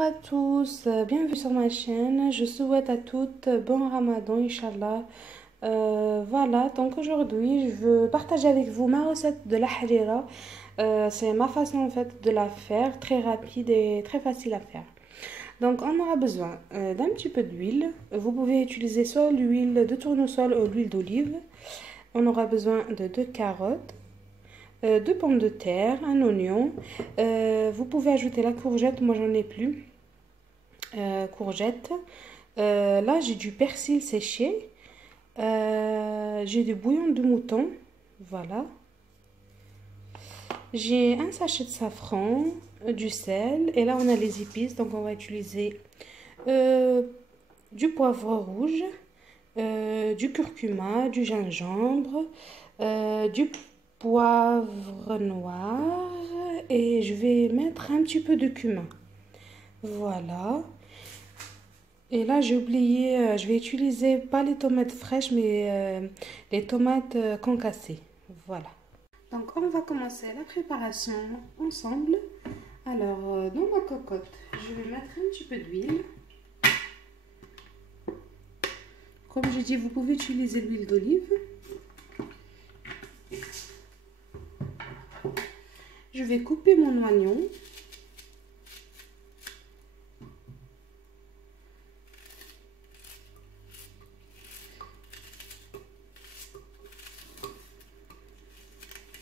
Bonjour à tous, bienvenue sur ma chaîne. Je souhaite à toutes bon Ramadan, Inch'Allah. Voilà, donc aujourd'hui je veux partager avec vous ma recette de la harira. C'est ma façon en fait de la faire, très rapide et très facile à faire. Donc on aura besoin d'un petit peu d'huile. Vous pouvez utiliser soit l'huile de tournesol ou l'huile d'olive. On aura besoin de 2 carottes. 2 pommes de terre, un oignon. Vous pouvez ajouter la courgette, moi j'en ai plus. Courgette. Là, j'ai du persil séché. J'ai du bouillon de mouton. Voilà. J'ai un sachet de safran, du sel. Et là, on a les épices. Donc, on va utiliser du poivre rouge, du curcuma, du gingembre, du poivre noir. Et je vais mettre un petit peu de cumin. Voilà. Et là, j'ai oublié, je vais utiliser pas les tomates fraîches, mais les tomates concassées. Voilà. Donc, on va commencer la préparation ensemble. Alors, dans ma cocotte, je vais mettre un petit peu d'huile. Comme je dis, vous pouvez utiliser l'huile d'olive. Je vais couper mon oignon.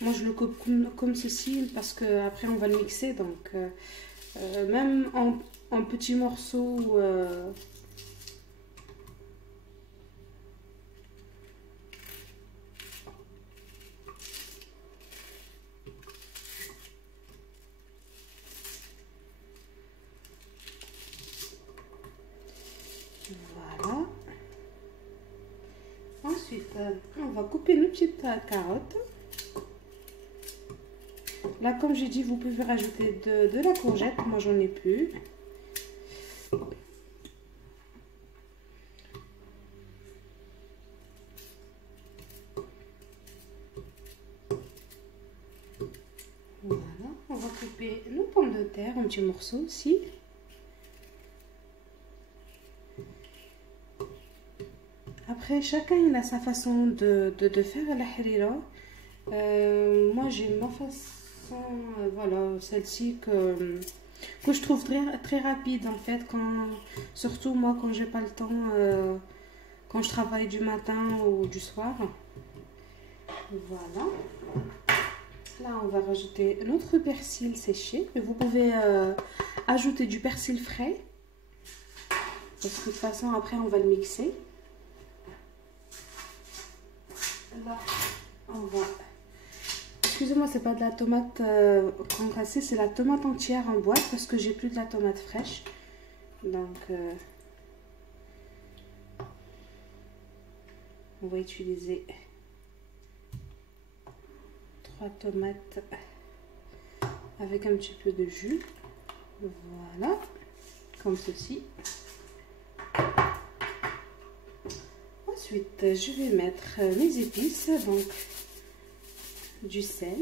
Moi, je le coupe comme ceci parce que après on va le mixer. Donc, même en petits morceaux. Voilà. Ensuite, on va couper nos petites carottes. Là, comme j'ai dit, vous pouvez rajouter de la courgette. Moi, j'en ai plus. Voilà. On va couper nos pommes de terre en petits morceaux aussi. Après, chacun il a sa façon de faire la harira. Moi, j'ai ma façon, voilà, celle-ci que je trouve très rapide en fait, surtout moi quand j'ai pas le temps, quand je travaille du matin ou du soir. Voilà. Là, on va rajouter notre persil séché. Vous pouvez ajouter du persil frais, parce que de toute façon après on va le mixer. Là, on va... Excusez-moi, c'est pas de la tomate concassée, c'est la tomate entière en boîte parce que j'ai plus de la tomate fraîche. Donc, on va utiliser 3 tomates avec un petit peu de jus. Voilà, comme ceci. Ensuite, je vais mettre mes épices, donc du sel,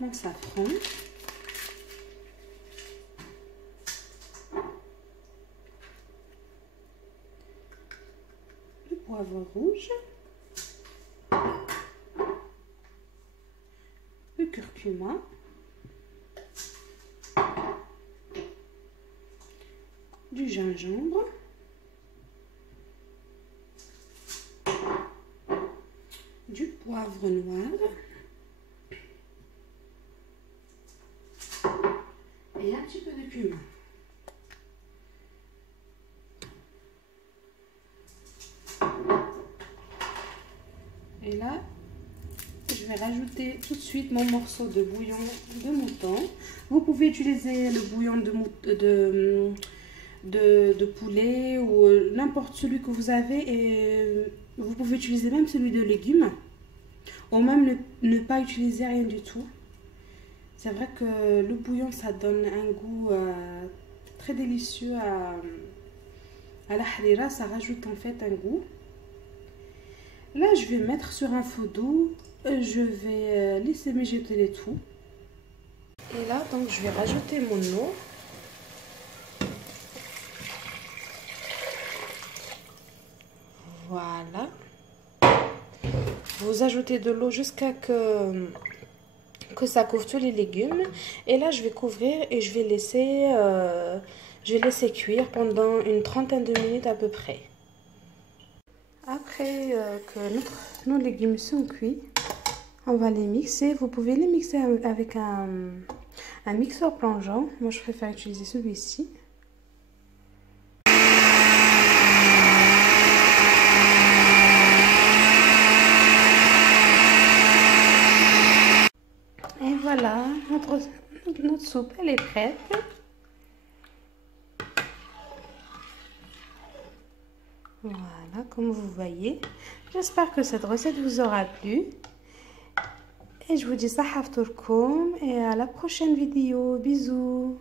mon safran, le poivre rouge, le curcuma, du gingembre, du poivre noir et un petit peu de cumin. Et là, je vais rajouter tout de suite mon morceau de bouillon de mouton. Vous pouvez utiliser le bouillon de poulet ou n'importe celui que vous avez, et vous pouvez utiliser même celui de légumes, ou même ne pas utiliser rien du tout. C'est vrai que le bouillon ça donne un goût très délicieux à la harira, ça rajoute en fait un goût. Là, je vais mettre sur un feu doux. Je vais laisser mijoter les tout. Et là, donc, je vais rajouter mon eau. Voilà. Vous ajoutez de l'eau jusqu'à que ça couvre tous les légumes. Et là, je vais couvrir et je vais laisser cuire pendant une trentaine de minutes à peu près. Après que nos légumes sont cuits, on va les mixer. Vous pouvez les mixer avec un mixeur plongeant. Moi, je préfère utiliser celui-ci. Et voilà, notre soupe, elle est prête. Voilà, comme vous voyez. J'espère que cette recette vous aura plu. Et je vous dis صحة فطوركم et à la prochaine vidéo. Bisous.